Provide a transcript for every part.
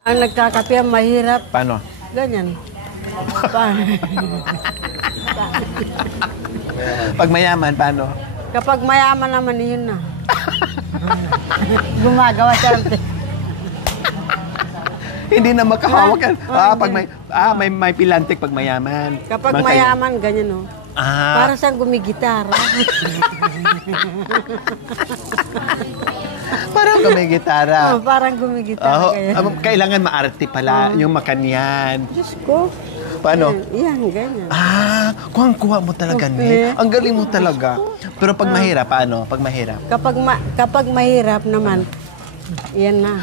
Ang nagkakape ang mahirap. Paano? Ganyan. Pag mayaman, paano? Kapag mayaman naman, yun na. Gumagawa siya. Hindi na makahawak yan. Pag may pilantik pag mayaman. Kapag mayaman, ganyan, no? Para siyang gumigitara. Parang gumigitara. Parang gumigitara. Kailangan maarte pala, yung makanyan. Diyos ko. Paano? Yan, ganyan. Kuha mo talaga, ni. Ang galing mo talaga. Pero pag mahirap, paano? Pag mahirap? Kapag mahirap naman, yan na.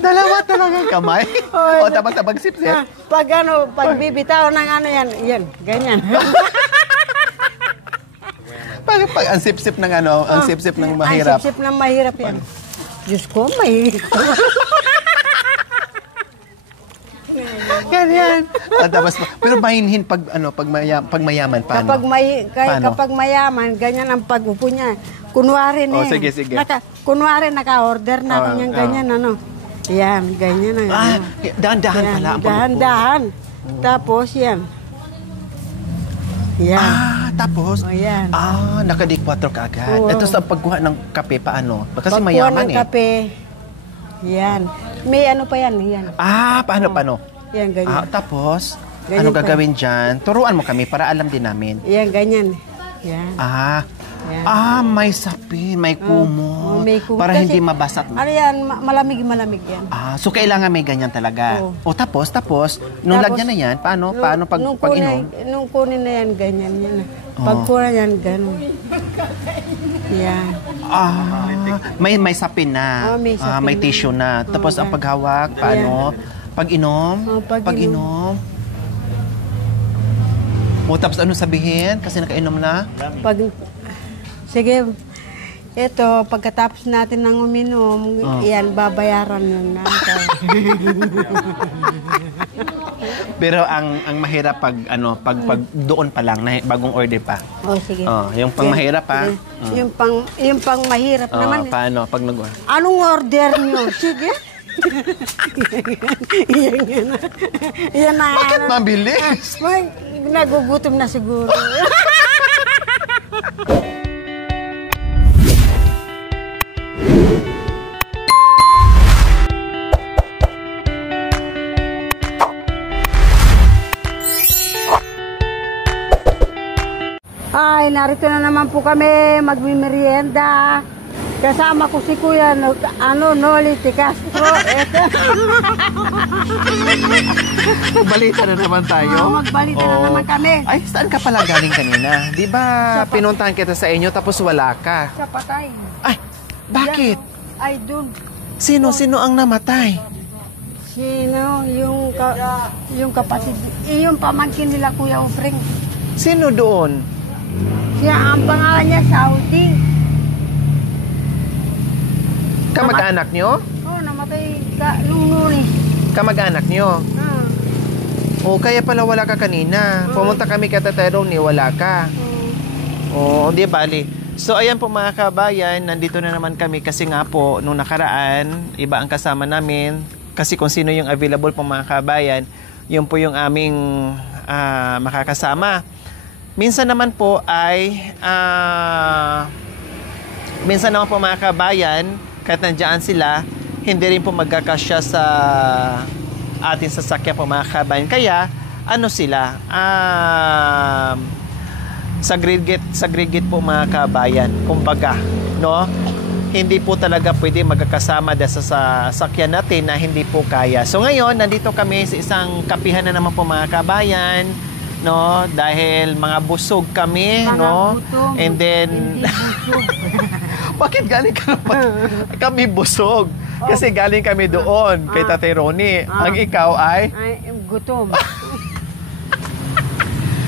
Dalawa talagang kamay? O tapos sa pagsipsip? Pag bibitaw ng yan, ganyan. Pag ang sip-sip ng ang sip-sip ng mahirap. Ang sip-sip ng mahirap yan. Diyos ko, mahirap. Ganyan. Tapos, pero mahinhin pag mayaman, paano? Kapag mayaman, ganyan ang pag-upo niya. Kunwari na sige. Kunwari naka-order na ako niyang ganyan, Yan, ganyan ang dahan-dahan pala ang pag-upo. Dahan-dahan. Tapos yan. Yan. Tapos? Yan. Naka-D4 ka agad. Ito sa pagkuha ng kape, paano? Kasi pagkuha mayaman ng kape, yan. May ano pa yan, yan. Paano? Yan, ganyan. Tapos, ganyan ano gagawin dyan? Turuan mo kami para alam din namin. Yan, ganyan. Yan. Yan. May sapin, may kumot. May kumot. Para kasi, hindi mabasat. Ano yan, malamig yan. So kailangan may ganyan talaga. Tapos, nung lagyan na yan, paano pag-inom? Nung kunin na yan, ganyan yan. Pag kunin yan, gano'n. Yan. May sapin na. May sapin may tissue na. Tapos ang paghawak, paano? Pag-inom? Pag-inom. Tapos ano sabihin? Kasi nakainom na? Sige, ito, pagkatapos natin ng uminom, yan, babayaran yun natin. Pero ang mahirap pag doon pa lang, bagong order pa. Sige. Yung pang mahirap pa. Yung pang mahirap naman. Paano? Pag anong order nyo? Sige. Yan na. Bakit mabilis? Nagugutom na siguro. Ay, narito na naman po kami magmimerienda. Kasama ko si Kuya, Noli T. Castro. Balita na naman tayo. Magbalita na naman kami. Ay, saan ka pala galing kanina? Di ba pinuntahan kita sa inyo tapos wala ka? Sa patay. Ay, bakit? Ay, doon. Sino ang namatay? Sino? Yung kapatid. Yung pamangkin nila, Kuya Ofring. Sino doon? Siya, ang pangalan niya, Saudi. Kamag-anak nyo? Namatay nung Lunes. Kamag-anak nyo? Kaya pala wala ka kanina. Pumunta kami kay Tatay Ronnie, wala ka. Di bali. So, ayan po mga kabayan, nandito na naman kami kasi nga po, nung nakaraan, iba ang kasama namin. Kasi kung sino yung available po mga kabayan, yun po yung aming makakasama. Minsan naman po mga kabayan, kahit nandiyan sila, hindi rin po magkakasya sa ating sasakyan po mga kabayan. Kaya, sagregit po mga kabayan. Kumbaga, no? Hindi po talaga pwede magkakasama dahil sa sasakyan natin na hindi po kaya. So ngayon, nandito kami sa isang kapihan na naman po mga kabayan, no? Dahil mga busog kami, no? And then bakit galing kami busog? Kasi galing kami doon kay Tatay Ronnie. Ang ikaw ay gutom.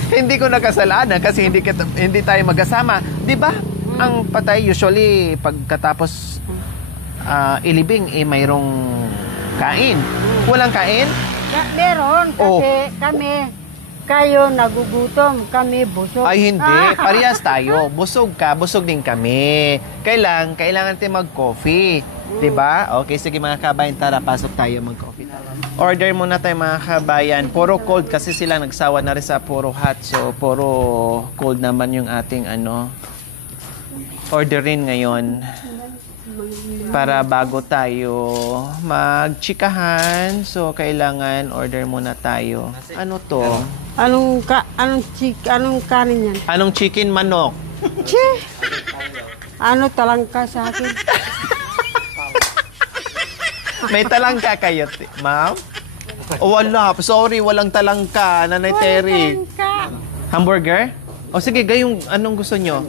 Hindi ko nakasalanan kasi hindi tayo magkasama. 'Di ba? Ang patay usually pagkatapos ilibing mayroong kain. Walang kain? Meron kasi kayo nagugutom, kami busog. Ay, hindi. Parehas tayo. Busog ka, busog din kami. Kailangan tayo mag-coffee. Diba? Okay, sige mga kabayan, tara, pasok tayo mag-coffee. Order muna tayo mga kabayan. Puro cold kasi sila nagsawa na rin sa puro hot. So, puro cold naman yung ating orderin ngayon. Para bago tayo magchikahan. So, kailangan order muna tayo. Ano to? Anong kanin yan? Anong chicken manok? Che! Ano talangka sa akin? May talangka kayo, ma'am? O wala. Sorry, walang talangka, Nanay Terry. Talangka. Hamburger? O sige, gayong anong gusto nyo?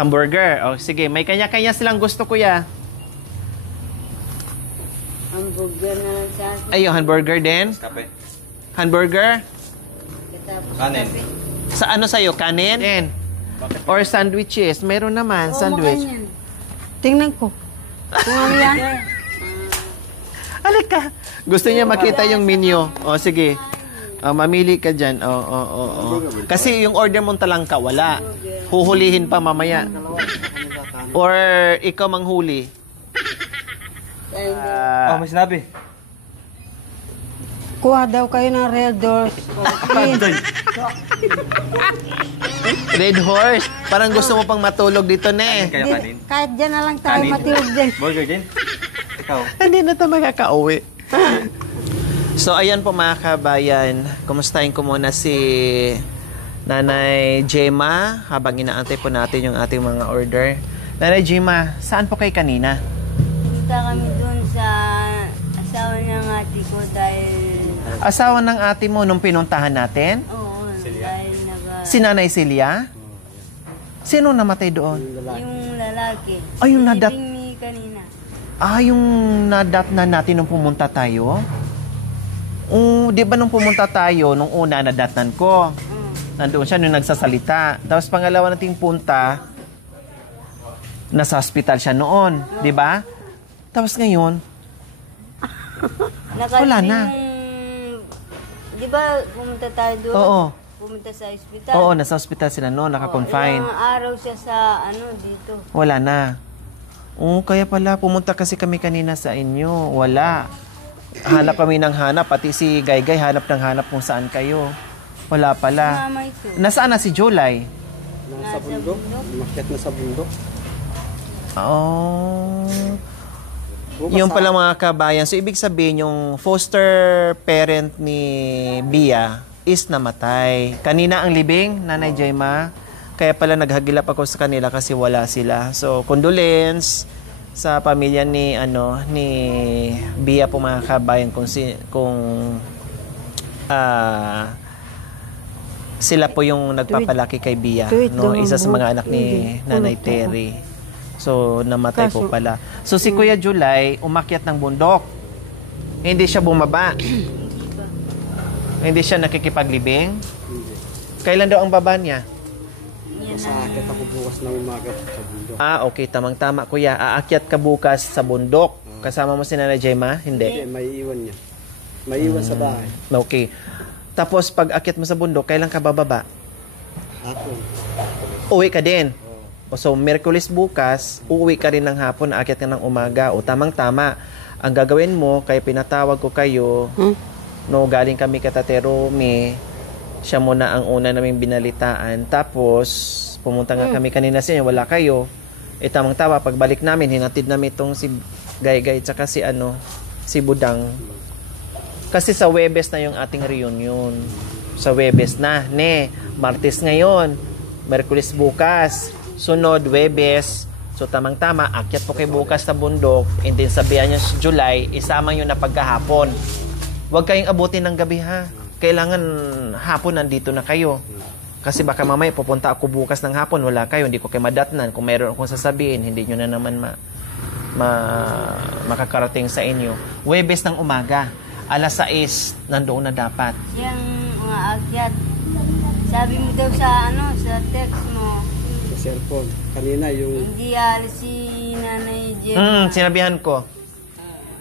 Hamburger. O sige, may kanya-kanya silang gusto, kuya. Hamburger na lang sa akin. Ayun, hamburger din? Hamburger? Kanin. Sa ano sa'yo? Kanin? Or sandwiches? Meron naman, sandwich. Tingnan ko. Kung ano yan? Halika. Gusto niya makita yung menu. O sige. Mamili ka dyan. O. Kasi yung order mong talangka, wala. Huhulihin pa mamaya. Or ikaw manghuli. May sinabi. Kuha daw kayo ng Red Doors. Red Horse. Parang gusto mo pang matulog dito, ne. Kayo kanin. Kahit dyan na lang tayo Kanin. matulog din. Burger din. Ikaw. Hindi na tayo makakauwi. So, ayan po mga kabayan. Kumustahin ko muna si Nanay Gemma habang inaantay po natin yung ating mga order. Nanay Gemma, saan po kayo kanina? Punta kami dun sa asawa ng ate ko dahil... Asawa ng ate mo nung pinuntahan natin? Oo, dahil Si Nanay Celia? Sino namatay doon? yung lalaki. Ay, yung nadat- Sinibing mi kanina. Yung nadatnan natin nung pumunta tayo? Di ba nung pumunta tayo, nung una nadatnan ko? Nandoon siya nung nagsasalita. Tapos pangalawa nating punta, nasa hospital siya noon. Di ba? Tapos ngayon, wala na. Di ba pumunta tayo doon? Oo. Pumunta sa ospital. Oo, nasa hospital sila noon, naka-confine. Ilang araw siya sa dito. Wala na. Kaya pala, pumunta kasi kami kanina sa inyo. Wala. Hanap kami ng hanap. Pati si Gaygay, hanap ng hanap kung saan kayo. Wala pala. Mama ito. Nasaan na si July? Nasa bundok. Makyat na sa bundok. Yung pala mga kabayan. So, ibig sabihin, yung foster parent ni Bia is namatay. Kanina ang libing, Nanay Gemma. Kaya pala naghagilap ako sa kanila kasi wala sila. So, condolence sa pamilya ni Bia po mga kabayan kung sila po yung nagpapalaki kay Bia, no? Isa sa mga anak ni Nanay Terry. So, namatay po pala. So, si Kuya July umakyat ng bundok. Hindi siya bumaba. Hindi siya nakikipaglibing. Kailan daw ang baba niya? Masakit ako bukas ng umaga sa bundok. Okay. Tamang-tama, Kuya. Aakyat ka bukas sa bundok. Kasama mo si Nanay Gemma? Hindi. May iwan niya. May iwan sa bahay. Okay. Tapos, pag akyat mo sa bundok, kailan ka bababa? Ako. Uwi ka din. So, Miyerkules bukas, uuwi ka rin ng hapon, aakyat ka ng umaga. O, tamang-tama. Ang gagawin mo, kaya pinatawag ko kayo, no, galing kami kay Tate Romy, siya muna ang una naming binalitaan. Tapos, pumunta nga kami kanina sa inyo, wala kayo. Tamang-tama, pagbalik namin, hinatid namin itong si Gaygay, tsaka si Budang. Kasi sa Webes na yung ating reunion. Sa Webes na. Martes ngayon. Merkulis bukas. Sunod, Webes. So, tamang-tama, akyat po kayo bukas sa bundok. And then, sabihan nyo sa July, isama nyo na pagkahapon. Huwag kayong abutin ng gabi, ha? Kailangan hapon nandito na kayo. Kasi baka mamaya pupunta ako bukas ng hapon, wala kayo, hindi ko kayo madatnan. Kung mayroon akong sasabihin, hindi nyo na naman makakarating sa inyo. Webes ng umaga, alas 6, nandoon na dapat. Yung mga akyat. Sabi mo daw sa text mo, Sa cellphone. Kanina yung... hindi alis si Nanay Gemma. Sinabihan ko.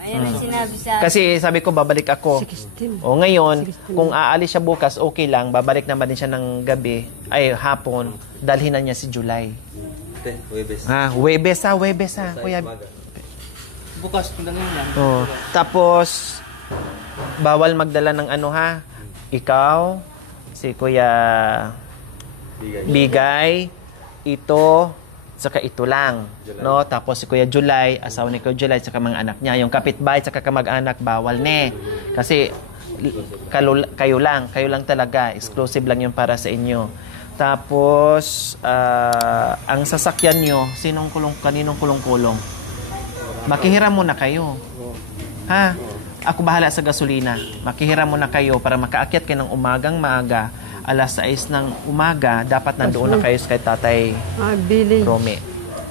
Ayan ang sinabi sa Kasi sabi ko, babalik ako. O ngayon, kung aalis siya bukas, okay lang. Babalik naman din siya ng gabi, ay hapon. Dalhin na niya si July. Huwebes. Huwebes ha. Kuya. Bukas ko lang yan. Oh. Tapos, bawal magdala ng ano ha. Ikaw, si Kuya Bigay, ito, saka ito lang. No? Tapos si Kuya July, asawa ni Kuya July, saka mga anak niya. Yung kapitbahay, saka kamag-anak, bawal ne. Kasi kayo lang talaga. Exclusive lang yung para sa inyo. Tapos, ang sasakyan nyo, kaninong kulong-kulong? Makihiram muna kayo. Ha? Ako bahala sa gasolina. Makihiram muna kayo para makaakyat kayo ng umagang maaga. Alas 6 ng umaga, dapat nandoon na kayo kay Tatay Billy. Romy.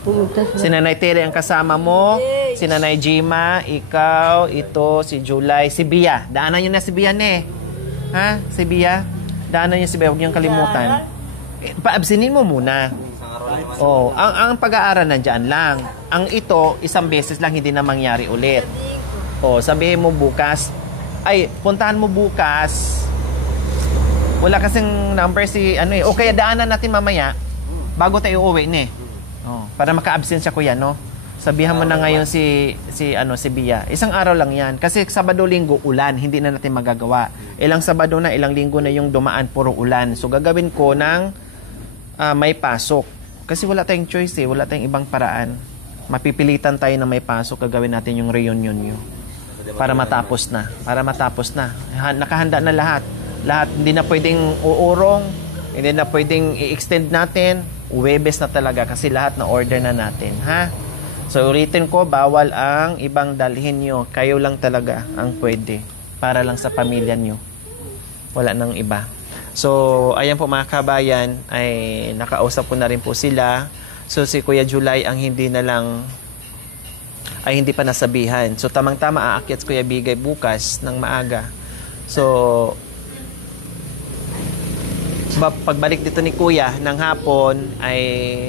Pumunta Si Nanay Tere ang kasama mo, si Nanay Jima, ikaw, ito, si July, si Bia. Daanan nyo na si Bia, ne? Ha? Si Bia? Daanan nyo si Bia, huwag niyong kalimutan. Paabsinin mo muna. Oh, ang pag-aaral nandiyan lang. Ang ito, isang beses lang, hindi na mangyari ulit. Oh, sabihin mo bukas, puntahan mo bukas. Wala kasing number o kaya daanan natin mamaya bago tayo uuwi ni. Oh, para maka-absent siya kuya, no? Sabihan mo na ngayon si Bia. Isang araw lang 'yan kasi Sabado Linggo ulan, hindi na natin magagawa. Ilang Sabado na, ilang Linggo na yung dumaan puro ulan. So gagawin ko ng may pasok. Kasi wala tayong choice wala tayong ibang paraan. Mapipilitan tayo na may pasok, gagawin natin yung reunion nyo. Para matapos na. Nakahanda na lahat. Hindi na pwedeng uurong, hindi na pwedeng i-extend natin, Huwebes na talaga kasi lahat na order na natin, ha? So ulitin ko, bawal ang ibang dalhin nyo. Kayo lang talaga ang pwede para lang sa pamilya nyo. Wala nang iba. So, ayan po mga kabayan, ay nakausap ko na rin po sila. So, si Kuya July ang hindi pa nasabihan. So, tamang-tama aakyat si Kuya Bigay bukas ng maaga. So, pagbalik dito ni Kuya ng hapon ay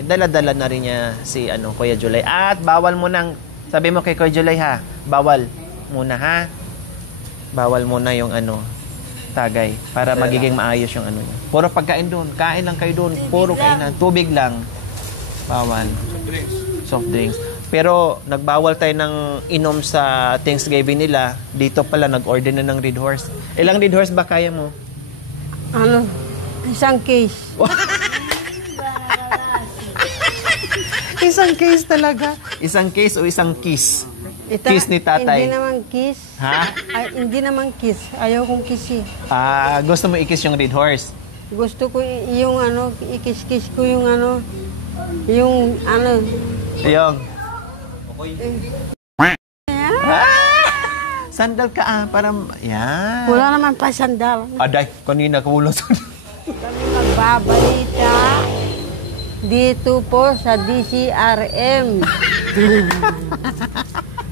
dala-dala na rin niya si Kuya July. At bawal mo nang, sabi mo kay Kuya July ha, bawal muna ha. Bawal muna yung tagay para magiging maayos yung niya. Puro pagkain doon, kain lang kayo doon, puro kainan, tubig lang. Bawal. Soft drinks. Pero nagbawal tayo ng inom sa Thanksgiving nila. Dito pala nag-order na ng Red Horse. Ilang Red Horse ba kaya mo? Isang case. Isang case talaga. Isang case o isang kiss? Kiss ni tatay. Hindi naman kiss. Ha? Hindi naman kiss. Ayaw kong kiss Gusto mo i-kiss yung Red Horse? Gusto ko yung ikis-kiss ko yung yung Yung. Sandal ka para yan. Wala naman pa sandal. Aday, kanina kawulo. Kami magbabalita dito po sa DCRM.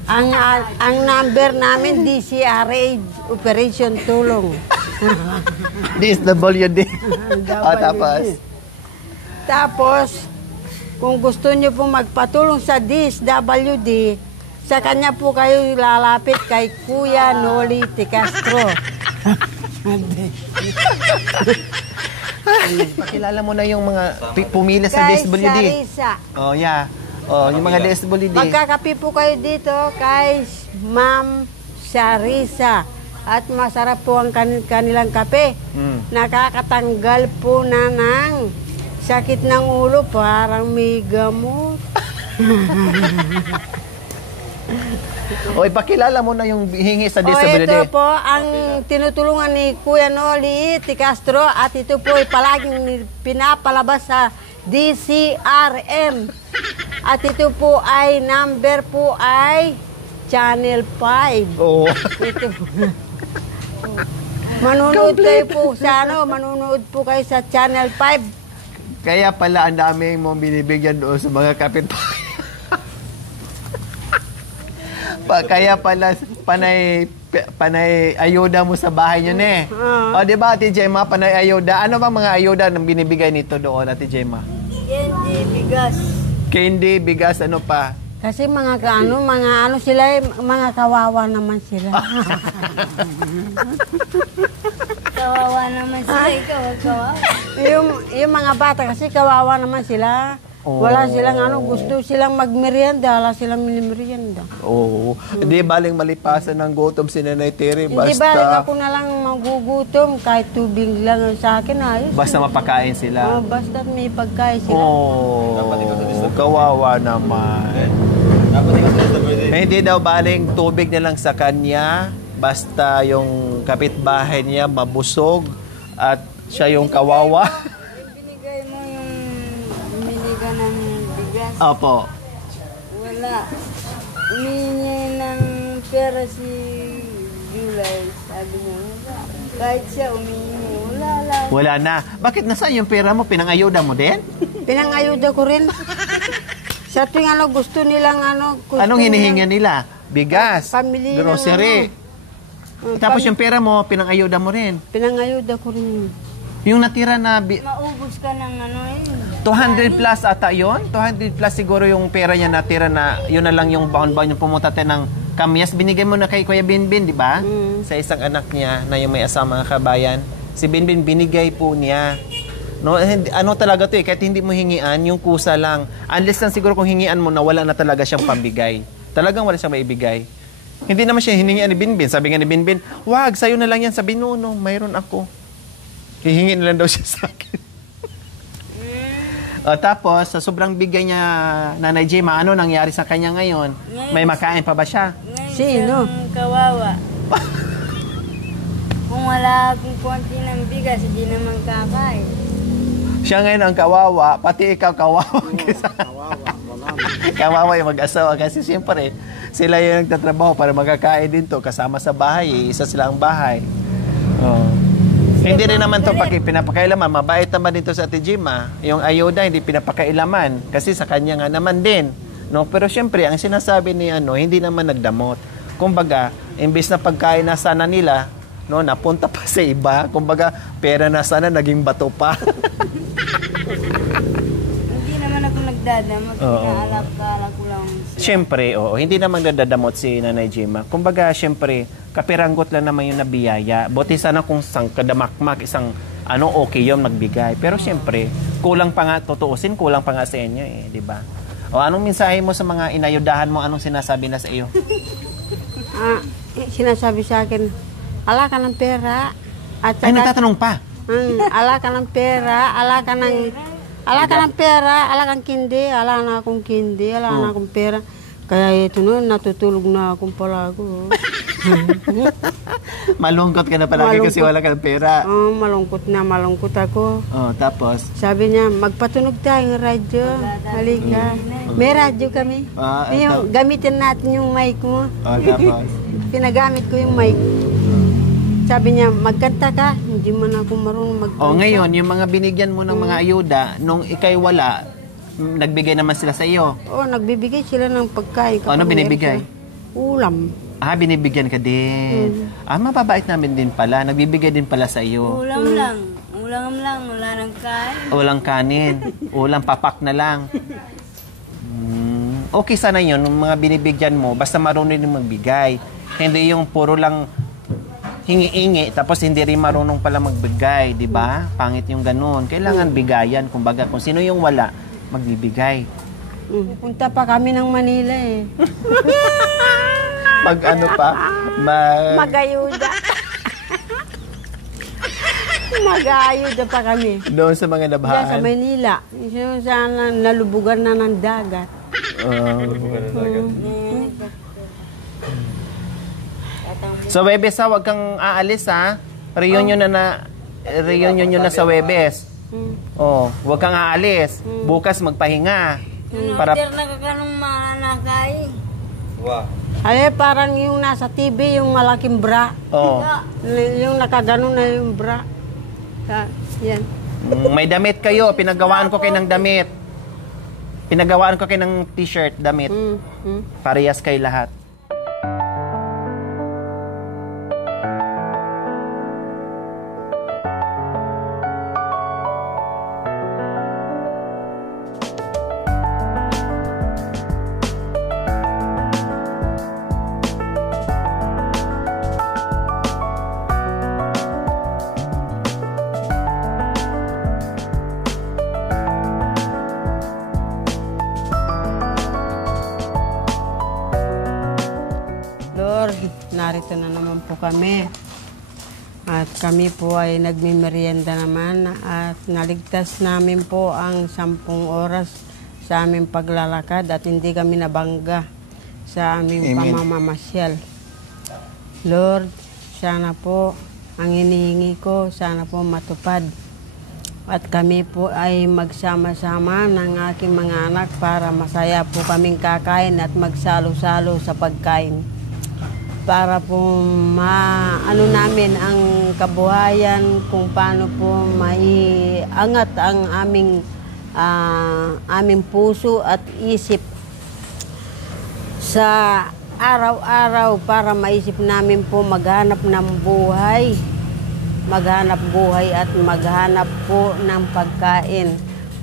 ang number namin DCRH, Operation Tulong. DSWD. Tapos, kung gusto niyo po magpatulong sa DSWD, sa kanya po kayo lalapit kay Kuya Noli T. Castro. Pakilala mo na yung mga pumila sa Kay DSWD. Sarisa. Oh, yeah. Oh, yung mga DSWD. Magkakapi po kayo dito kay Ma'am Sarisa. At masarap po ang kanilang kape. Nakakatanggal po na ng sakit ng ulo, parang may gamot. O, ipakilala mo na yung hingi sa DSWD. Ito po ang tinutulungan ni Kuya Noli T. Castro at ito po ay palaging pinapalabas sa DCRM. At ito po ay number po ay Channel 5. Oo. Ito. Manunood kayo po sa manunood po kayo sa Channel 5. Kaya pala ang dami mong binibigyan doon sa mga kapitbahay. Kaya pala panay ayuda mo sa bahay niyo ne. O di ba Ate Gemma, panay ayuda. Ano ba mga ayuda nang binibigay nito doon Ate Gemma? Candy, bigas. Candy, bigas, ano pa? Kasi mga ano sila, mga kawawa naman sila. Kawawa naman sila, ikaw, kawawa. yung mga bata kasi kawawa naman sila. Wala silang gusto silang magmerienda, wala silang minimerienda. Oo. Hindi baling malipasan ng gutom si Nanay Terry. Hindi ba ako na lang magugutom kahit tubig lang sa akin, ayos. Basta mapakain sila. Basta may pagkain sila. Kawawa naman. Hindi daw baling tubig na lang sa kanya, basta yung kapitbahay niya mabusog at siya yung kawawa. Binigay mo yung bumili ka ng bigas. Opo. Wala. Humingi ng pera si July. Sabi niya, wala. Kahit siya humingi, wala. Wala na. Bakit nasaan yung pera mo? Pinangayuda mo din? Pinangayuda ko rin. Sa tuwing gusto nilang Anong hinihinga nila? Bigas, Pamili ng grocery. Tapos yung pera mo, pinangayuda mo rin. Pinangayuda ko rin. Yung natira na Maubos ka ng 200 plus ata yon, 200 plus siguro yung pera niya natira na yun na lang yung baon-baon yung pumunta tayo ng Kamyas. Binigay mo na kay Kuya Binbin, di ba? Sa isang anak niya na yung may asama mga kabayan. Si Binbin binigay po niya. No, talaga to kahit hindi mo hingian, yung kusa lang. Unless lang siguro kung hingian mo na wala na talaga siyang pambigay. Talagang wala siyang maibigay. Hindi naman siya hiningian ni Binbin. Sabi nga ni Binbin, wag, sa'yo na lang yan. Sabi, no, mayroon ako. Hihingi na lang daw siya sa akin. Tapos, sa sobrang bigay niya, Nanay Gemma, ano nangyari sa kanya ngayon? May makain pa ba siya? Sino? Kawawa. Kung wala akong konti ng bigas, hindi naman kakain. Siya ngayon ang kawawa, pati ikaw kawawa. Kawawa yung mag-asawa kasi siyempre sila yung nagtatrabaho para magkakain din to kasama sa bahay, isa sila ang bahay. Hindi rin naman to pinapakailaman. Mabait naman dito sa Ate Gemma. Yung ayuda hindi pinapakailaman kasi sa kanya nga naman din. No, pero siyempre ang sinasabi ni hindi naman nagdamot. Kumbaga, imbes na pagkain na sana nila, no, napunta pa sa iba. Kumbaga, pera na sana naging bato pa. Hindi naman ako nagdadamot. Inaalap-alap ko lang siya. Siyempre, hindi naman nadadamot si Nanay Gemma. Kumbaga, siyempre, kapiranggot lang naman yung nabiyaya. Buti sana kung isang kadamakmak, isang okay yung magbigay. Pero siyempre, kulang pa nga, tutuusin, kulang pa nga sa inyo di ba? O anong mensahe mo sa mga inayudahan mo? Anong sinasabi na sa iyo? Sinasabi sa akin, ala ka ng pera. At Ay, nagtatanong pa. Ala ka ng pera, ala ka ng pera, ala kang kindi, ala na akong kindi, ala na akong pera. Kaya ito no, natutulog na akong palago. Malungkot ka na palagi kasi wala ka ng pera. Malungkot ako. Tapos? Sabi niya, magpatunog tayo ng radyo. Halika. May radyo kami. Gamitin natin yung mic mo. Tapos? Pinagamit ko yung mic. Sabi niya, magkanta ka. Hindi man ako marunong magkanta. Ngayon, yung mga binigyan mo ng mga ayuda, nung ikay wala, nagbigay naman sila sa iyo. Nagbibigay sila ng pagkain. Ano binibigay? Ulam. Binibigyan ka din. Mababait namin din pala. Nagbibigay din pala sa iyo. Ulam lang. Wala nang kain. Walang kanin. Ulam, papak na lang. Okay sana yun, yung mga binibigyan mo, basta marunong din magbigay. Hindi yung puro lang hingi-ingi, tapos hindi rin marunong pala magbigay, di ba? Pangit yung ganun. Kailangan bigayan. Kumbaga, kung sino yung wala, magbibigay. Punta pa kami ng Manila Magayuda. Magayuda pa kami. Doon sa mga nabahaan. Diyan sa Manila. Yung sana nalubugan na ng dagat. Sa Webes wag kang aalis Reunion nyo na sa Webes. Wag kang aalis. Bukas magpahinga. Order na kakanong mananakay. Parang yung nasa TV, yung malaking bra. Yung nakaganon na yung bra. Yan. May damit kayo. Pinagawaan ko kayo ng damit. Pinagawaan ko kayo ng t-shirt, damit. Parehas kayo lahat. Lord, narito na naman po kami. At kami po ay nagmimerienda naman at naligtas namin po ang 10 oras sa aming paglalakad at hindi kami nabangga sa aming Amen. pamamamasyal. Lord, sana po ang hinihingi ko, sana po matupad. At kami po ay magsama-sama ng aking mga anak para masaya po kaming kakain at magsalo-salo sa pagkain. Para po maano namin ang kabuhayan kung paano po maiangat ang aming puso at isip sa araw-araw para maisip namin po maghanap ng buhay. Maghanap buhay at maghanap po ng pagkain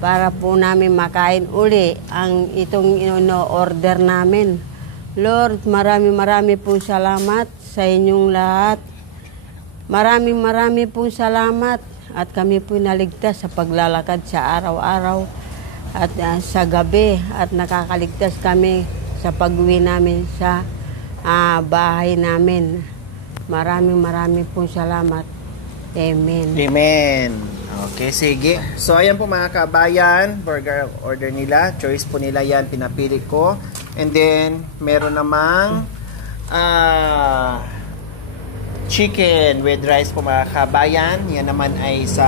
para po namin makain uli ang itong ino-order namin. Lord, marami pong salamat sa inyong lahat. Marami pong salamat at kami po naligtas sa paglalakad sa araw-araw at sa gabi at nakakaligtas kami sa pag-uwi namin sa bahay namin. Marami pong salamat. Amen. Amen. Okay, sige. So, ayan po mga kabayan, burger order nila. Choice po nila yan, pinapili ko. And then, meron namang chicken with rice po mga kabayan. Yan naman ay sa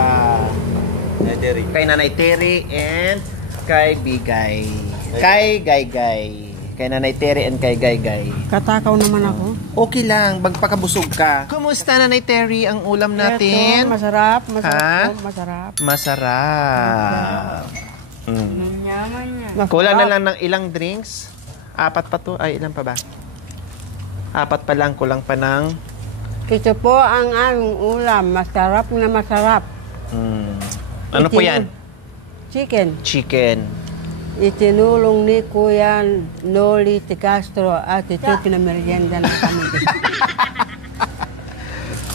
kay Nanay Terry and kay Bigay. Kay Gaygay. Kay Nanay Terry and kay Gaygay. Katakaw naman ako. Okay lang, magpakabusog ka. Kumusta Nanay Terry ang ulam natin? Ito, masarap. Ha? Po, masarap. Masarap. Yaman niya. Kulang na lang ng ilang drinks. 4 pa to. Ay, ilan pa ba? 4 pa lang. Kulang pa ng... Ito po ang aming ulam. Masarap na masarap. Ano po yan? Chicken. Chicken. Itinulong ni Kuya Noli T. Castro at ito pinamerienda na kami.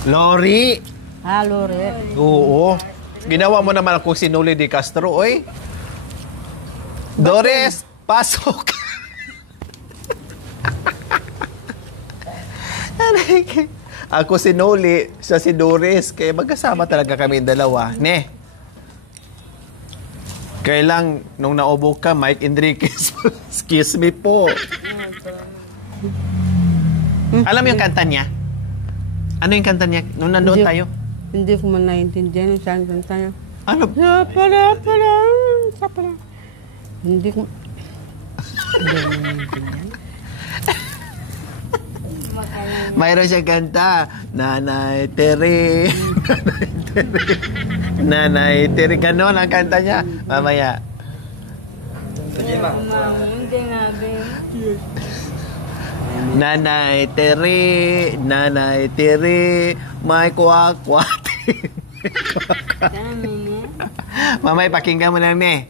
Lori! Halo rin. Oo. Ginawa mo naman ako si Noli de Castro, oy. Dores, pasok. Ako si Noli, siya si Doris. Kaya magkasama talaga kami dalawa. Ne? Kaya lang, nung naubo ka, Mike Enriquez, excuse me po. Alam mo yung kanta niya? Ano yung kanta niya? Nung nandoon tayo? Hindi ko man naiintindihan yung saan kanta niya. Ano? Sapala. Hindi ko... Mayroon siya kanta, Nanay Terry, Nanay Terry, Nanay Terry. Ganon ang kanta niya. Mamaya. Hindi nga, be. Nanay Terry, Nanay Terry, may kuwakwati. Mamaya, pakinggan mo lang, ne.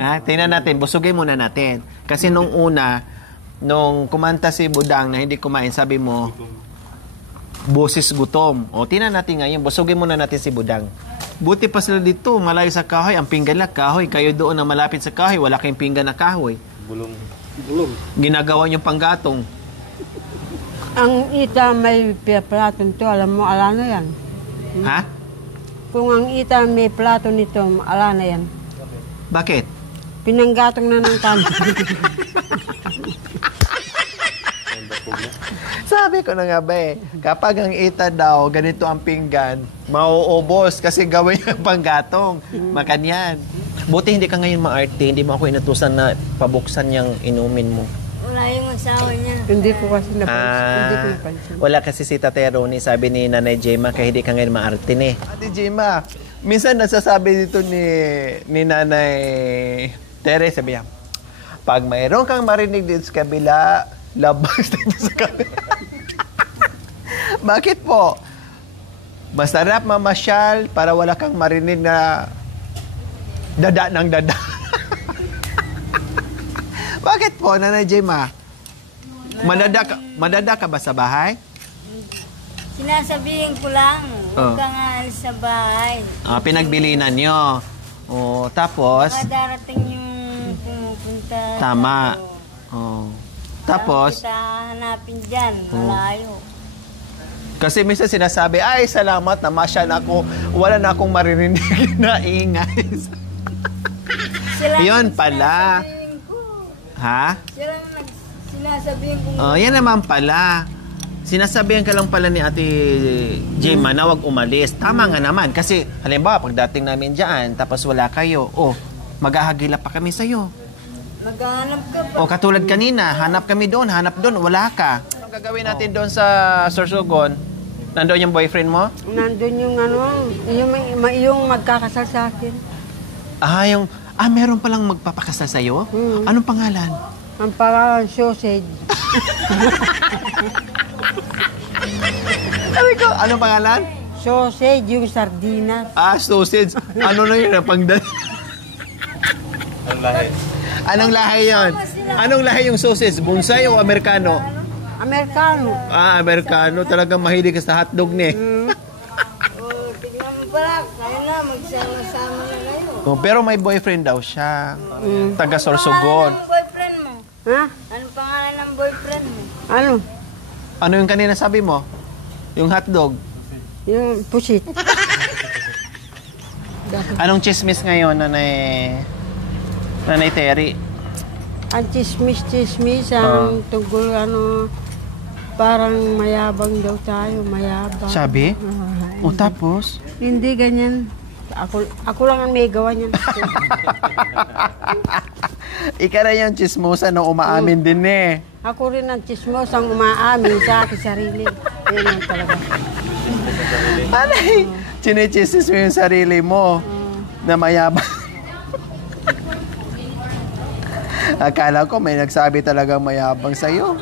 Ha? Tingnan natin, busugin muna natin. Kasi nung una, nung kumanta si Budang na hindi kumain, sabi mo, boses gutom. O, tingnan natin ngayon, busugin muna natin si Budang. Buti pa sila dito, malayo sa kahoy, ang pinggan na kahoy. Kayo doon na malapit sa kahoy, wala kayong pinggan na kahoy. Bulong. Ginagawa niyong panggatong. Ang ita may platon to, alam mo, ala na yan. Ha? Kung ang ita may platon nito, ala na yan. Bakit? Pinanggatong na ng kanin. Sabi ko na nga ba kapag ang ita daw, ganito ang pinggan, mauubos kasi gawin yung panggatong. Makanyan. Buti hindi ka ngayon maarte, hindi mo ako inutusan na pabuksan yung inumin mo. Wala yung asawa niya. Hindi ko kasi napansin. Wala kasi si Tate Ronnie, sabi ni Nanay Gemma, kaya hindi ka ngayon maarte ni. Ate Gemma, minsan nasasabi dito ni Nanay Tere, sabi niya, pag mayroon kang marinig dito sa kabila, labas dito sa kabila. Bakit po? Masarap mamasyal para wala kang marinig na dada ng dada. Bakit po, Nanay Gemma? Madada ka ba sa bahay? Sinasabihin ko lang, huwag kang aalis sa bahay. Pinagbilinan nyo. Tapos? Baka darating yung pumupunta. Tama. Oo. Tapos, Kita hanapin dyan, malayo. kasi minsan sinasabi, ay, salamat, namasya na ako. Wala na akong maririnig na ingay. Sila Yun ang pala. sinasabihin ko. Ha? Sila ang sinasabihin ko. Oh, yan naman pala. Sinasabihan ka lang pala ni Ate Gemma na wag umalis. Tama nga naman. Kasi, halimbawa, pagdating namin dyan, tapos wala kayo, maghahagila pa kami sa'yo. Maghahanap ka pa. O katulad kanina, hanap kami doon, hanap doon, wala ka. Anong gagawin natin doon sa Sorsogon? Nandoon yung boyfriend mo? Nandun yung yung magkakasal sa akin. Meron palang magpapakasal sa'yo? Anong pangalan? Ang pangalan, sausage. Anong pangalan? Sausage, yung sardinas. Sausage. Ano na yun? Pangdal. Anong lahi yun? Anong lahi yung sausage? Bonsai o Amerikano? Amerikano. Amerikano. Talagang mahilig ka sa hotdog ni. Tignan mo pala, kayo na, magsama-sama na kayo. Pero may boyfriend daw siya. Taga Sorsogon. Anong boyfriend mo? Ha? Anong pangalan ng boyfriend mo? Ano? Ano yung kanina sabi mo? Yung hotdog. Yung pusit. Anong chismis ngayon, Nanay Terry? Ang chismis, ang tungkol parang mayabang daw tayo, mayabang. Sabi? Ah, O tapos? hindi ganyan. Ako lang ang may gawa niyan. Ika na yung chismosa na umaamin din eh. Ako rin ang chismos ang umaamin sa aking sarili. Yan lang talaga. Alay, chinichismis mo yung sarili mo na mayabang. Akala ko may nagsabi talagang mayabang sa'yo.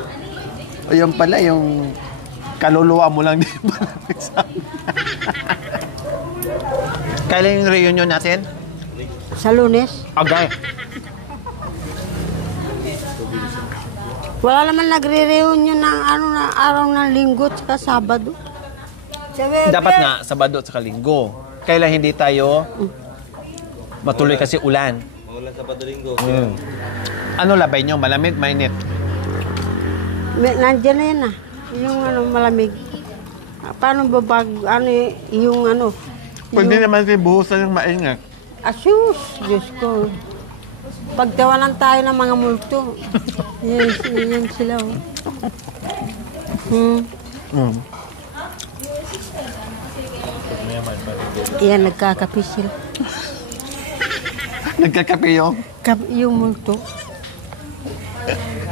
O yung pala, yung kaluluwa mo lang din pala nagsabi. Kailan yung reunion natin? Sa Lunes, Agay. wala naman nagre-reunion ng araw ng Linggo at Sabado. Dapat nga, Sabado at Linggo. Kailan hindi tayo matuloy kasi ulan. Maulan Sabado-Linggo. Ano labay nyo? Malamig, mainit? Nandiyan na yan yung malamig. Paano ba yung Pwede naman kayo buhusan ng mainit. Asus, Diyos ko. Pagtawanan tayo ng mga multo. Yan sila. Yan, nagkakapi sila. Nagkakape yung? Yung multo.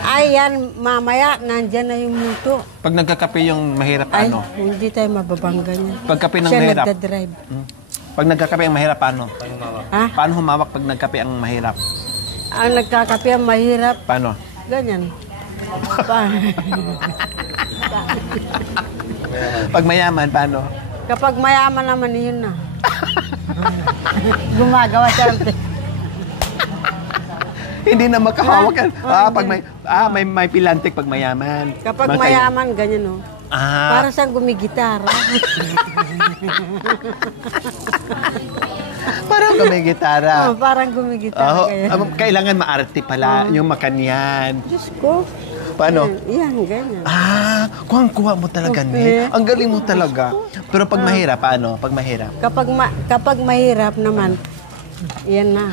Ay, yan, mamaya, nandyan na yung multo. Pag nagkakape yung mahirap, Ay, ano? hindi tayo mababangga niya. Pagkape ng Siya mahirap. nagdadrive. Pag nagkakape ang mahirap, paano? Ha? Paano humawak pag nagkape ang mahirap? Ang nagkakapi ang mahirap. Paano? Ganyan. Pag mayaman, paano? Kapag mayaman naman, yun na. Gumagawa siya ng Hindi na makahawak yan. Pag may pilantik pag mayaman. Kapag Baka- mayaman, ganyan, Para siyang gumigitara. Parang may gitara. Parang gumigitara. Kailangan maarte pala, yung makanyan. Diyos ko. Paano? Yan, ganyan. Kuha mo talaga, Okay. Ang galing mo talaga. Pero pag mahirap, paano? Pag mahirap. Kapag mahirap naman, yan na.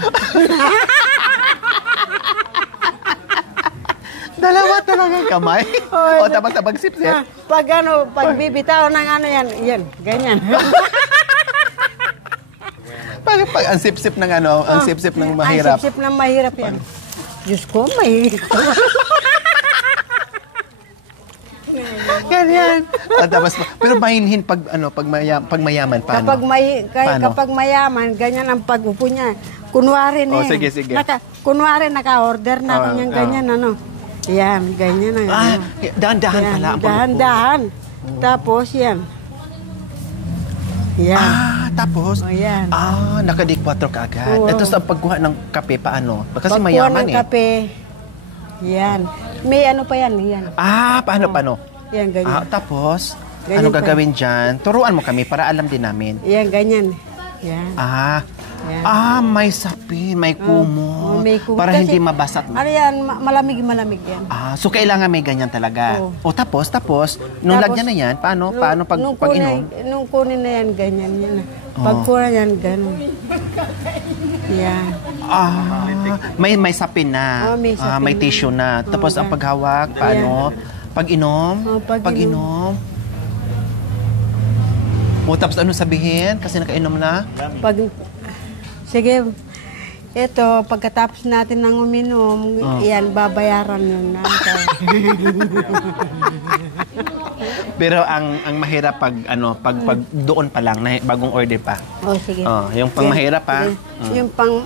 Dalawa talaga kamay. Tapos pag sip-sip. Pag bibitaw ng yan, ganyan. Pag ang sip-sip ng ang sip-sip ng mahirap. Ang sip ng mahirap yan. Diyos ko, mahirap. Ganyan. Pero mahinhin pag mayaman, paano? Kapag mayaman, ganyan ang pag-upo niya. Kunwari na sige. kunwari naka-order na ako niyang ganyan, Yan, ganyan ang Dahan-dahan pala ang pag-upo. Dahan-dahan. Tapos yan. Yan. Tapos? Yan. Nakadi-4 ka agad. Oo. Ito sa pagkuha ng kape, paano? Kasi Pagkuha mayaman ng kape, yan. May pa yan, yan. Paano? Yan, ganyan. Tapos, Ganyan ano pa. gagawin dyan? Turuan mo kami para alam din namin. Yan, ganyan. Yan. Yan. May sapin, may kumot. May kumot. Para Kasi, hindi mabasa. Ano yan, malamig yan. So kailangan may ganyan talaga. Oo. O tapos, nung Tapos, lagyan na yan, paano pag inom? Nung kunin na yan, ganyan yan. Pag kunin yan, ganun. Yan. May sapin na. May sapin may na. tissue na. Tapos ang paghawak, paano? Pag-inom? Pag-inom? O tapos ano sabihin? Kasi nakainom na? Sige, ito, pagkatapos natin ng uminom, yan, babayaran yun. Pero ang mahirap pag doon pa lang, bagong order pa. Sige. Yung pang mahirap pa.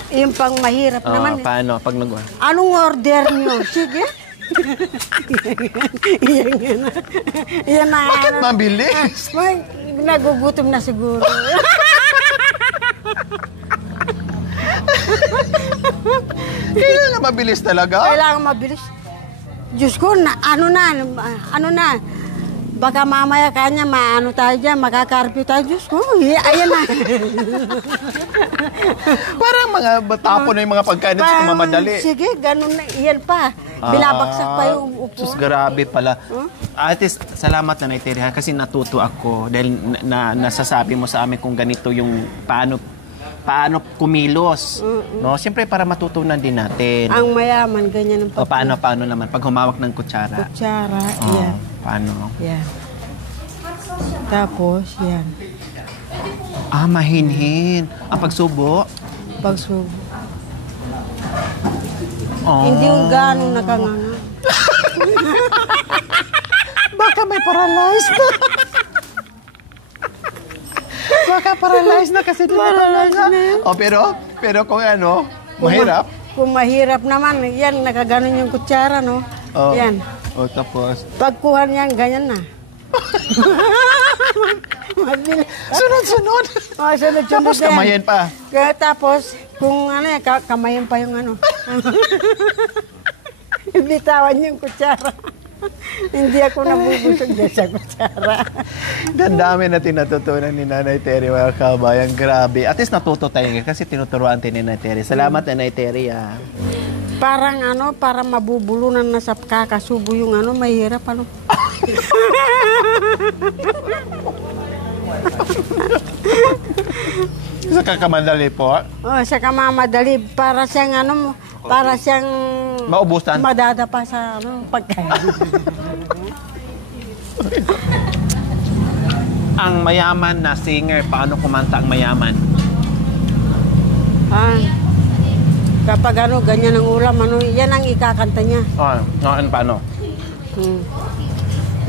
Yung pang mahirap naman. Paano? Pag Anong order nyo? Sige. Yan na. Bakit mabilis? Nagugutom na siguro. Kailangan mabilis talaga? Kailangan mabilis. Diyos ko, ano na. Baka mamaya kanya, tayo dyan, makakarpyo tayo. Diyos ko, ayan na. Parang mga tapo na yung mga pagkain sa mamadali. Sige, ganun na. Iyan pa. Binabaksak pa yung upo. Sus, grabe pala. Atis, salamat na Terry, kasi natuto ako dahil nasasabi mo sa amin kung ganito yung paano kumilos. No? Siyempre para matutunan din natin. Ang mayaman, ganyan ang paano naman pag humawak ng kutsara. Yan. Paano? Yan. Tapos, yan. Mahinhin. Ang pagsubo? Pagsubo. Hindi yung ganong nakanganga. Baka may paralyzed na. Baka paralyzed na kasi di Paralyzed na yan. Pero kung mahirap. Kung mahirap naman, yan, nakaganon yung kutsara, no? Yan. Tapos? Pagkuha niyan, ganyan na. Sunod-sunod. Sunod-sunod Tapos yan. kamayan pa. Tapos, kung kamayan pa yung bitawan yung kutsara. Hindi ako nabubusog dyan sa kutsara. Gandami natin natutunan ni Nanay Terry, mga kabayan. Grabe. At least natuto tayo kasi tinuturuan din ni Nanay Terry. Salamat, Nanay Terry. Parang para mabubulunan na sa kakasubo yung mahirap Sa kakamadali po. Sa kamamadali. Para siyang Maubusan. madadapa sa pagkain. Ang mayaman na singer, paano kumanta ang mayaman? Kapag ganyan ang ulam, yan ang ikakanta niya. Paano?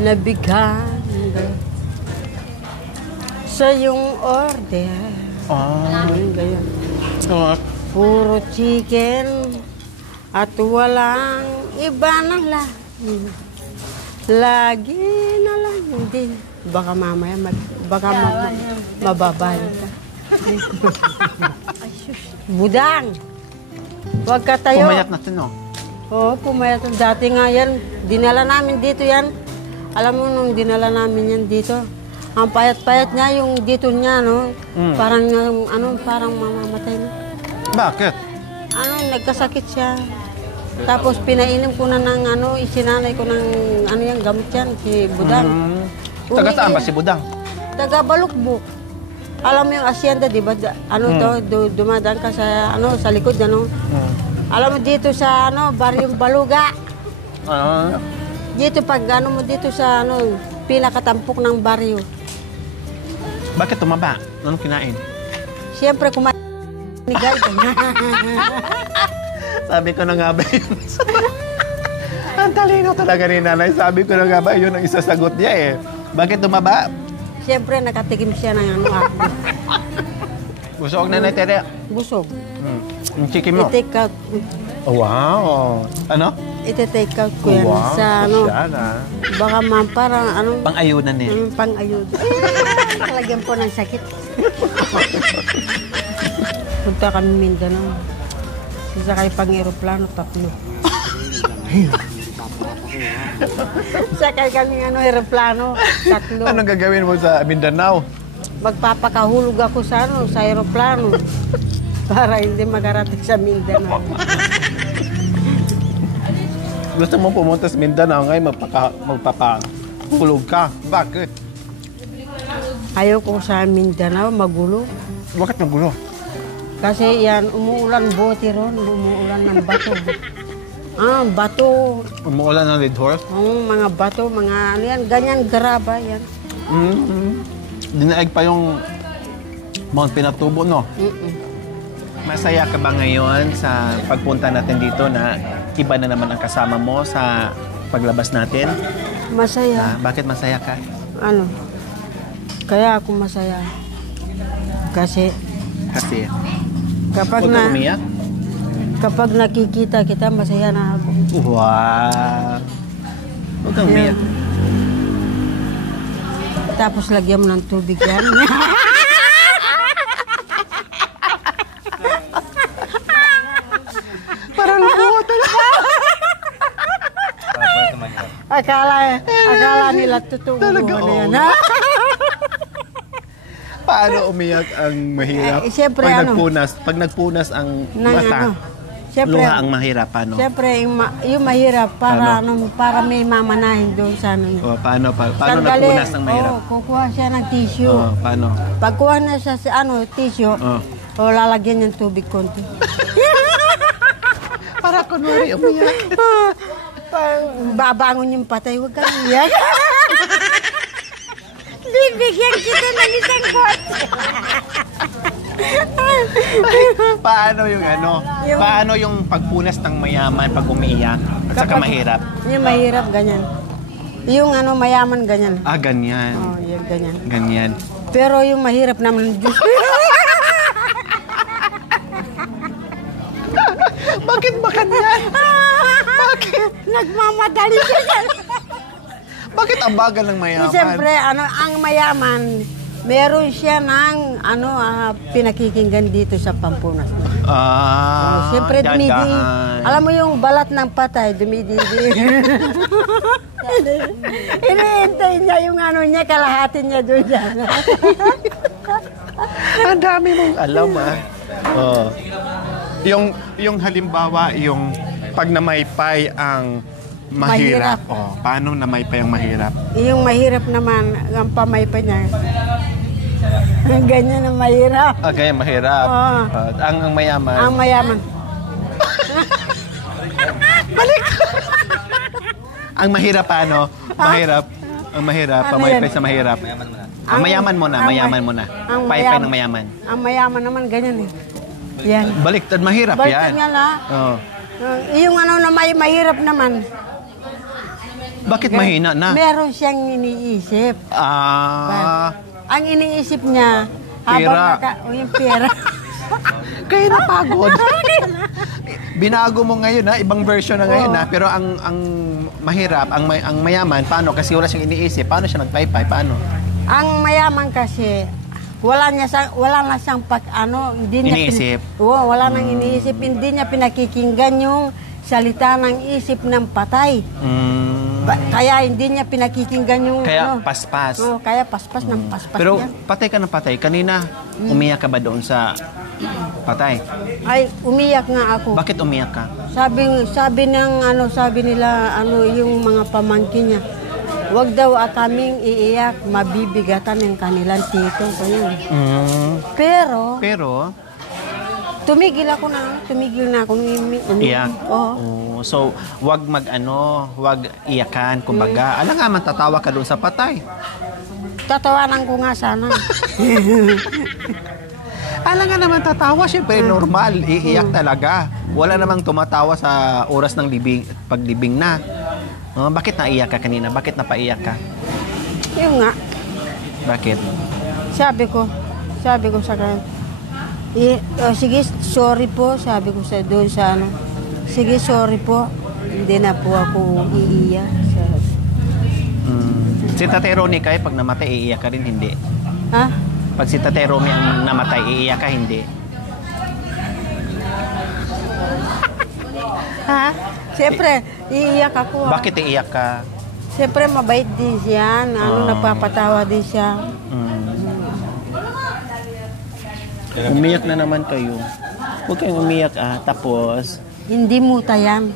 Nabighan sa yung order. Ganyan. Puro chicken at walang iba na lang. Lagi na lang. Hindi. Baka mamaya, mababayan ka. Budang! Huwag ka tayo. Pumayat natin, no? Oo, pumayat. Dati nga yan, dinala namin dito yan. Alam mo, nung dinala namin yan dito, ang payat-payat niya, yung dito niya, no? Parang mamamatay na. Bakit? Nagkasakit siya. Tapos pinainom ko na ng isinanay ko ng yung gamot yan, si Budang. Taga saan ba si Budang? Taga Balukbuk. Alam mo yung asyenda, di ba? Dumadaan ka sa sa likod, Alam mo dito sa baryong Baluga. Dito pag mo dito sa pinakatampok ng baryo. Bakit tumaba? Anong kinain? Siyempre kumain ni Guy. Sabi ko na nga ba yun? Ang talino talaga ni Nanay. Sabi ko na nga ba yun ang isasagot niya eh. Bakit tumaba? Siyempre nakatikim siya ng ako. Busog na Terry. Busog. Yung chicken mo? I-take out. Oh, wow. Ano? I-take out ko yan sa baka parang pang-ayunan eh. Pang-ayunan. Talagyan po ng sakit. Punta kami Mindanao. Sasakay pang-aeroplano, 3. Sakay kami aeroplano, 3. Anong gagawin mo sa Mindanao? Magpapakahulog ako sa aeroplano. para hindi makarating sa Mindanao. Gusto mo pumunta sa Mindanao ngayon, magpapahulog ka. Bakit? Ayaw ko sa Mindanao, magulo. Bakit magulo? Kasi yan, umuulan bote ron, umuulan ng bato. Bato. Umuulan ng Red Horse? Mga bato, mga ano yan, ganyan graba yan. Dinaig pa yung Mount Pinatubo, no? Masaya ka ba ngayon sa pagpunta natin dito na iba na naman ang kasama mo sa paglabas natin? Masaya. Bakit masaya ka? Kaya ako masaya. Kasi kapag Huwag ka umiyak? kapag nakikita kita, masaya na ako. Wow! Huwag kang umiyak. Tapos lagyan mo ng tubig yan. Parang lubutan. Akala nila totoo. Talaga, Ano oo. yan, Paano umiyak ang mahirap? Siyempre, Pag nagpunas ang Nang mata, Siyempre, luha ang mahirap. Paano? Siyempre, yung mahirap para para may mamanahin doon sa ano niya. Paano Sandali, nagpunas ang mahirap? kukuha siya ng tissue. Paano? Pagkuha na siya sa tissue, lalagyan niyang tubig konti. Para kunwari umiyak. Babangon yung patay, huwag kang iyak. Bibigyan kita ng isang kotse. Paano yung Paano yung pagpunas ng mayaman pag umiiyak at saka mahirap? Yung mahirap, ganyan. Yung mayaman, ganyan. Ganyan. Yung ganyan. Ganyan. Pero yung mahirap naman, Diyos. Bakit ba kanyan? Bakit? Nagmamadali siya. Bakit ang bagal ng mayaman? Siyempre, ang mayaman, meron siya ng pinakikinggan dito sa Pampunas. Siyempre, dumidi. Alam mo yung balat ng patay, dumidi. Iniintay niya yung niya, kalahati niya doon dyan. Ang dami mong alam, Yung halimbawa, yung pag namaypay ang mahirap. Paano namaypay ang mahirap? Yung mahirap naman, ang pamaypay niya. Ganyan ang mahirap. Ganyan, mahirap. Ang mayaman. Ang mayaman. Balik! Ang mahirap, Mahirap. Ang mahirap, pamaypay sa mahirap. Ang mayaman mo na. Paypay ng mayaman. Ang mayaman naman, ganyan eh. Yan. Baliktad, mahirap Baliktad yan. nga na. Yung na mahirap naman. Bakit mahina na? Meron siyang iniisip. Ang iniisip niya, Pera. yung pera. Kaya napagod. Binago mo ngayon, ibang version na ngayon, pero ang mahirap, ang mayaman, paano? Kasi wala siyang iniisip. Paano siya nagpaypay? Paano? Ang mayaman kasi, wala na siyang hindi niya iniisip. Wala nang iniisip, hindi niya pinakikinggan yung salita ng isip ng patay. Kaya hindi niya pinakikinggan yung Kaya paspas. Kaya paspas ng paspas. Pero yan. patay ka ng patay. Kanina, umiyak ka ba doon sa patay? Ay, umiyak nga ako. Bakit umiyak ka? Sabi nila yung mga pamangkin niya. Huwag daw kaming iiyak, mabibigatan ng kanilang tito. Pero tumigil na ako Iyak. Oo. So, wag wag iyakan, kumbaga. Alam nga man, tatawa ka doon sa patay. Tatawanan ko nga sana. Alam nga naman tatawa, syempre normal, iiyak talaga. Wala namang tumatawa sa oras ng paglibing na. Bakit naiyak ka kanina? Bakit napaiyak ka? Yung nga, Bakit? sabi ko sa kanya, sige, sorry po, sabi ko doon sa sige, sorry po, hindi na po ako iiyak. Si Tatay Ronnie kaya pag namatay, iiyak ka rin, hindi? Ha? Pag si Tatay Ronnie ang namatay, iiyak ka, hindi? Ha? Siyempre, iiyak ako. Bakit iiyak ka? Siyempre, mabait din siya. Nagpapatawa din siya. Umiyak na naman kayo. Huwag kayong umiyak Tapos, Hindi muta yan.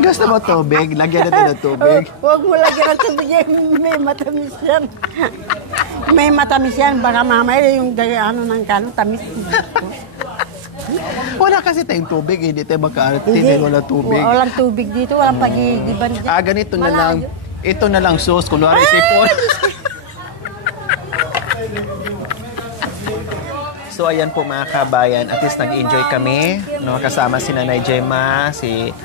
gusto mo tubig? Lagyan natin ng tubig. Huwag mo lagyan ng tubig yan. May matamis yan. May matamis yan. Baka mamaya yung ano ng kano, tamis. Wala kasi tayong tubig. Hindi tayo makaarte dahil wala tubig. Walang tubig dito. Walang pag-iigiban dyan. Ganito na lang. Ito na lang sauce. Kunwari sipon. So ayan po mga kabayan, at least nag-enjoy kami. No, kasama si Nanay Gemma, si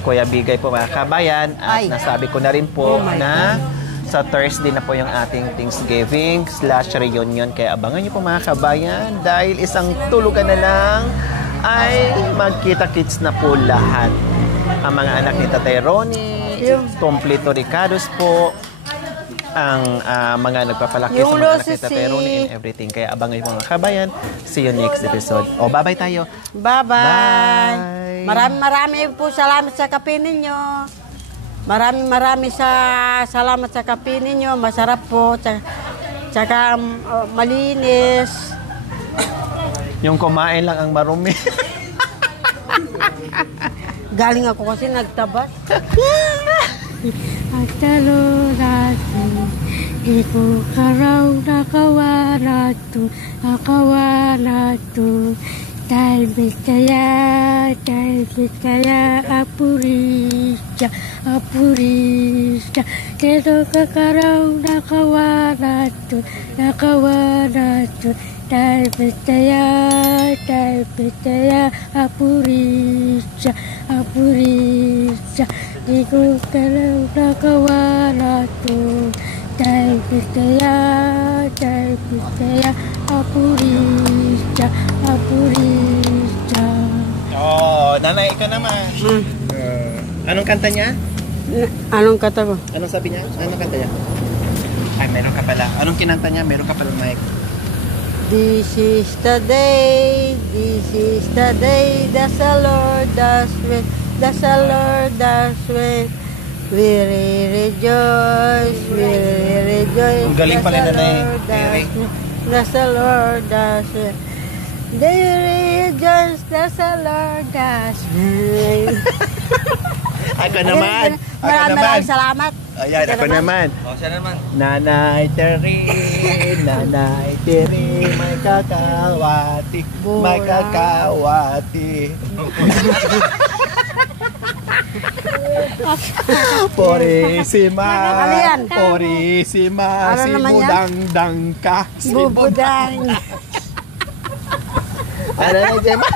Kuya Bigay po mga kabayan. At nasabi ko na rin po na sa Thursday na po yung ating Thanksgiving/reunion. Kaya abangan niyo po mga kabayan dahil isang tulugan na lang ay magkita-kits na po lahat. Ang mga anak ni Tatay Ronnie, kompleto Ricardos po, ang mga nagpapalaki sa mga anak ni Tatay Ronnie and everything. Kaya abangan niyo mga kabayan. See you next episode. Bye-bye tayo. Bye-bye. Marami po salamat sa kape ninyo. Marami salamat sa kape ninyo. Masarap po. Tsaka malinis. Yung kumain lang ang marumi. Galing ako kasi nagtabas. Agtaloratu, iku karau nakawaratu, dai bitaya, apurisha, kedo kakarau nakawaratu, dai bitaya, apurisha, iku karau nakawaratu, dai bitaya, apurisha. Nanay, ikaw naman. Anong kanta niya? Anong kata ko? Anong sabi niya? Anong kanta niya? Ay, meron ka pala. Anong kinanta niya? Meron ka pala mic. This is the day that the Lord does with, we rejoice, Ang galing pala na that's the Lord does with. They rejoice, that's the Lord does with. Ako naman. Maraming salamat. Ayan, ako naman. Siya naman. Nanay Terry, may kakawati, may kakawati. Purisima, si budang ka. Bubudang. Ano na, Gemma?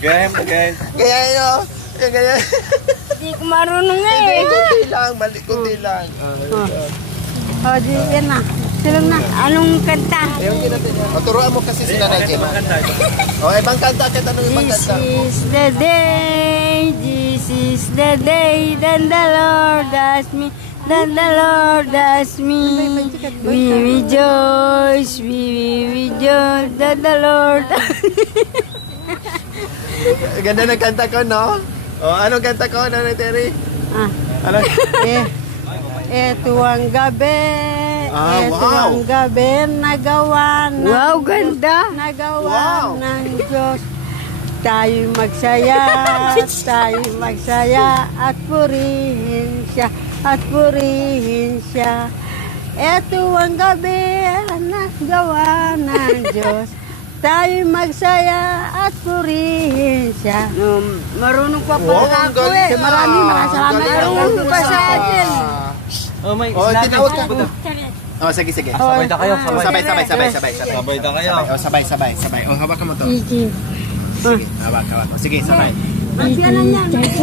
Game. Kaya Di ko marunong kunti lang. Di yan na. Silong na. Anong kanta? Yung kinanta niya. Turuan mo kasi si Nanay Gemma. Ibang kanta. Anong ibang kanta? This is the day that the Lord has me, we rejoice, that the Lord Ganda ng kanta ko, no? Anong kanta ko, Nanay Terry? Ano? Ito ang gabi. Ito ang gabi. Nagawa ng Wow, ganda! Nagawa ng Diyos. Tayo magsaya at purihin siya. Ito ang gabi na gawa ng Diyos. Tayo magsaya at purihin siya. Marunong pa pala ako Maraming salamat. Marunong pa sa atin. Tinawag ka. Sige. Sabay na kayo. Sabay. Sabay na kayo. Sabay. Hawakan mo to. Sige, hawak. Sige, sabay.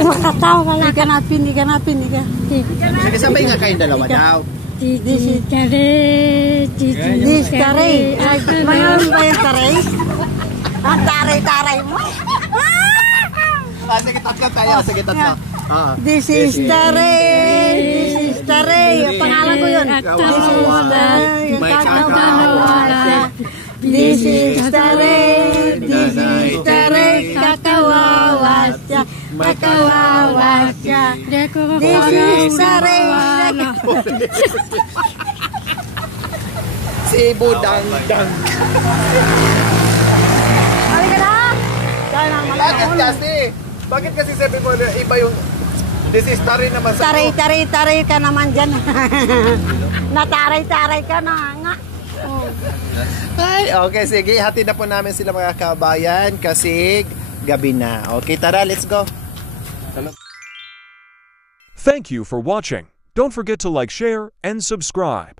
Makataw ka lang. Hindi ka napin. Sige, sabay nga kayong dalawa daw. This taray. Mayroon ba yung taray? Ang taray mo. Sige, tatlo tayo. Sige, tatlo. This is taray. Ang pangalan ko yun. This is taray. Kakawawa siya. This is taray. Si Budang Dang. Halika na! Kaya nang Bakit malakon. kasi? Bakit kasi sabi mo na iba yung this is taray naman sa Taray ka naman dyan. Nataray-taray ka na nga. Oh. Ay, okay, sige. Hati na po namin sila mga kabayan kasi gabi na. Okay, tara, let's go. Thank you for watching. Don't forget to like, share, and subscribe.